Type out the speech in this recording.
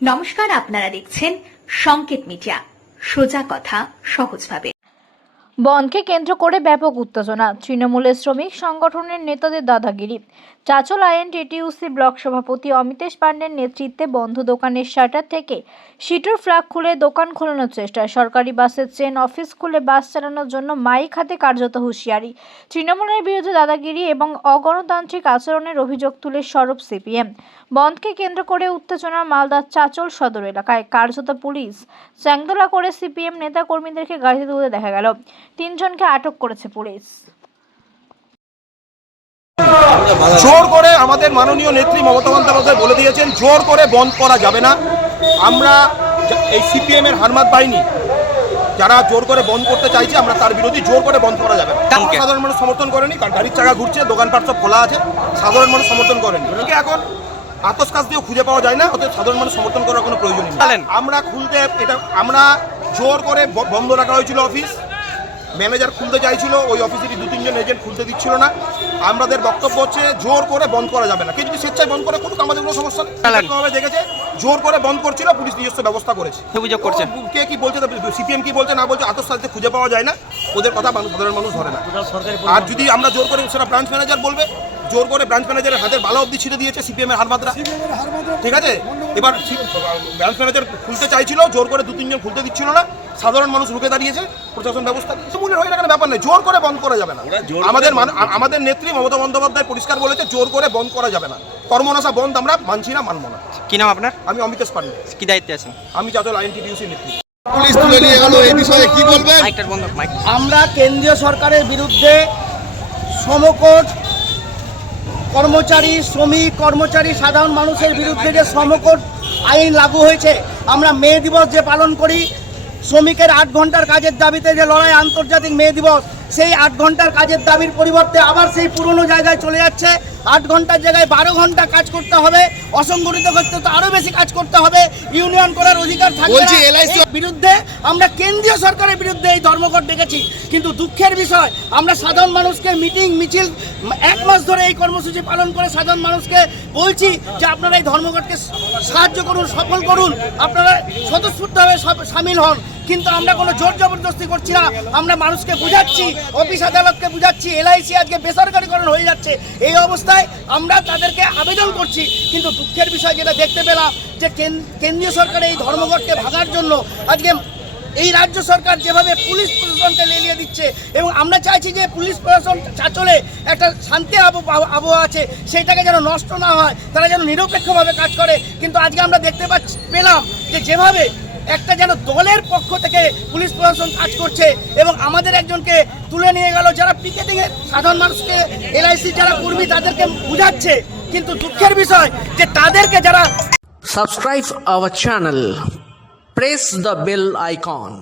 নমস্কার, আপনারা দেখছেন সংকেত মিডিয়া, সোজা কথা সহজভাবে। বনকে কেন্দ্র করে ব্যাপক উত্তেজনা, তৃণমূলের শ্রমিক সংগঠনের নেতাদের দাদাগিরি। চাচল আইএনটিটিইউসি ব্লক সভাপতি অমিতেশ পাণ্ডের নেতৃত্বে বন্ধ দোকানের শাটার থেকে সিটোর ফ্ল্যাগ খুলে দোকান খোলানোর চেষ্টা। সরকারি বাসের চেন অফিস খুলে বাস চালানোর জন্য মাইক হাতে কার্যত হুঁশিয়ারি। তৃণমূলের বিরুদ্ধে দাদাগিরি এবং অগণতান্ত্রিক আচরণের অভিযোগ তুলে সরব সিপিএম। বন্ধকে কেন্দ্র করে উত্তেজনা মালদার চাচল সদর এলাকায়। কার্যত পুলিশ চ্যাংদোলা করে সিপিএম নেতা কর্মীদেরকে গাড়িতে তুলতে দেখা গেল। 3 জনকে আটক করেছে পুলিশ। জোর করে আমাদের মাননীয় নেত্রী মমতা বন্দ্যোপাধ্যায় বলে দিয়েছেন, জোর করে বন্ধ করা যাবে না। আমরা এই সিপিএম এর হারমাত বাহিনী যারা জোর করে বন্ধ করতে চাইছে, আমরা তার বিরোধী। জোর করে বন্ধ করা যাবে না। সাধারণ মানুষ সমর্থন করেনি, কারণ গাড়ির চাকা ঘুরছে, দোকানপাট সব খোলা আছে, সাধারণ মানুষ সমর্থন করেনি। এখন আতস কাজ দিয়েও খুঁজে পাওয়া যায় না, অতএব সাধারণ মানুষ সমর্থন করার কোনো প্রয়োজন নেই। আমরা খুলতে আমরা জোর করে বন্ধ রাখা হয়েছিল অফিস। ম্যানেজার খুলতে চাইছিল, ওই অফিসেরই 2-3 জন এজেন্ট খুলতে দিচ্ছিল না। আমাদের বক্তব্য হচ্ছে জোর করে বন্ধ করা যাবে না। কেউ যদি স্বেচ্ছায় বন্ধ করে করুক, আমাদের কোনো সমস্যা নেই। দেখেছে জোর করে বন্ধ করছিল, পুলিশ নিজস্ব ব্যবস্থা করেছে। অভিযোগ করছে কে কি বলছে, সিপিএম কি বলছে না বলছে, আতস কাজে খুঁজে পাওয়া যায় না, ওদের কথা সাধারণ মানুষ ধরে না। আর যদি আমরা জোর করে, সেটা ব্রাঞ্চ ম্যানেজার বলবে। জোর করে ব্রাঞ্চ ম্যানেজারের হাতের বালা অবধি ছিঁড়ে দিয়েছে সিপিএম এর হারমাতরা, ঠিক আছে। এবার ব্রাঞ্চ ম্যানেজার খুলতে চাইছিল, জোর করে 2-3 জন খুলতে দিচ্ছিল না, সাধারণ মানুষ রুখে দাঁড়িয়েছে, প্রশাসন ব্যবস্থা মূল্যের হয়ে গেলে ব্যাপার নেই। জোর করে বন্ধ করা যাবে না। আমাদের নেত্রী মমতা বন্দ্যোপাধ্যায় পরিষ্কার বলেছে, জোর করে বন্ধ করা যাবে না। কর্মনাশা বন্ধ আমরা মানছি না, মানব না। কি নাম আপনার? আমি অমিতেশ পাণ্ডে। কি দায়িত্বে আছেন? আমি চাচল আইএনটিটিইউসি নেত্রী। পুলিশ তুলে নিয়ে গেল, এই বিষয়ে কি বলবেন? আমরা কেন্দ্রীয় সরকারের বিরুদ্ধে সমকট কর্মচারী, শ্রমিক কর্মচারী, সাধারণ মানুষের বিরুদ্ধে যে সমকট আইন লাগু হয়েছে, আমরা মে দিবস যে পালন করি, শ্রমিকের 8 ঘন্টার কাজের দাবিতে যে লড়াই, আন্তর্জাতিক মে দিবস, সেই 8 ঘন্টার কাজের দাবির পরিবর্তে আবার সেই পুরনো জায়গায় চলে যাচ্ছে। 8 ঘন্টার জায়গায় 12 ঘন্টা কাজ করতে হবে, অসংগঠিত ক্ষেত্রে তো আরও বেশি কাজ করতে হবে, ইউনিয়ন করার অধিকার থাকবে না। এর বিরুদ্ধে আমরা কেন্দ্রীয় সরকারের বিরুদ্ধে এই ধর্মঘট ডেকেছি। কিন্তু দুঃখের বিষয়, আমরা সাধারণ মানুষকে মিটিং মিছিল 1 মাস ধরে এই কর্মসূচি পালন করে সাধারণ মানুষকে বলছি যে আপনারা এই ধর্মঘটকে সাহায্য করুন, সফল করুন, আপনারা স্বতঃস্ফূর্তভাবে সামিল হন। কিন্তু আমরা কোনো জোর জবরদস্তি করছি না, আমরা মানুষকে বুঝাচ্ছি, অফিস আদালতকে বুঝাচ্ছি। এলআইসি আজকে বেসরকারিকরণ হয়ে যাচ্ছে, এই অবস্থায় আমরা তাদেরকে আবেদন করছি। কিন্তু দুঃখের বিষয় যেটা দেখতে পেলাম, যে কেন্দ্রীয় সরকারের এই ধর্মঘটকে ভাঙার জন্য আজকে এই রাজ্য সরকার যেভাবে পুলিশ প্রশাসনকে লেলিয়ে দিচ্ছে, এবং আমরা চাইছি যে পুলিশ প্রশাসন চাচলে একটা শান্তি আবহাওয়া আছে, সেইটাকে যেন নষ্ট না হয়, তারা যেন নিরপেক্ষভাবে কাজ করে। কিন্তু আজকে আমরা দেখতে পেলাম যে যেভাবে একটা যেন দলের পক্ষ থেকে পুলিশ প্রশাসন কাজ করছে, এবং আমাদের একজনকে তুলে নিয়ে গেল, যারা পিকেটিংয়ে সাধারণ মানুষকে, এলআইসি যারা কর্মী, তাদেরকে বুঝাচ্ছে। কিন্তু দুঃখের বিষয় যে তাদেরকে যারা Subscribe our channel, press the bell icon.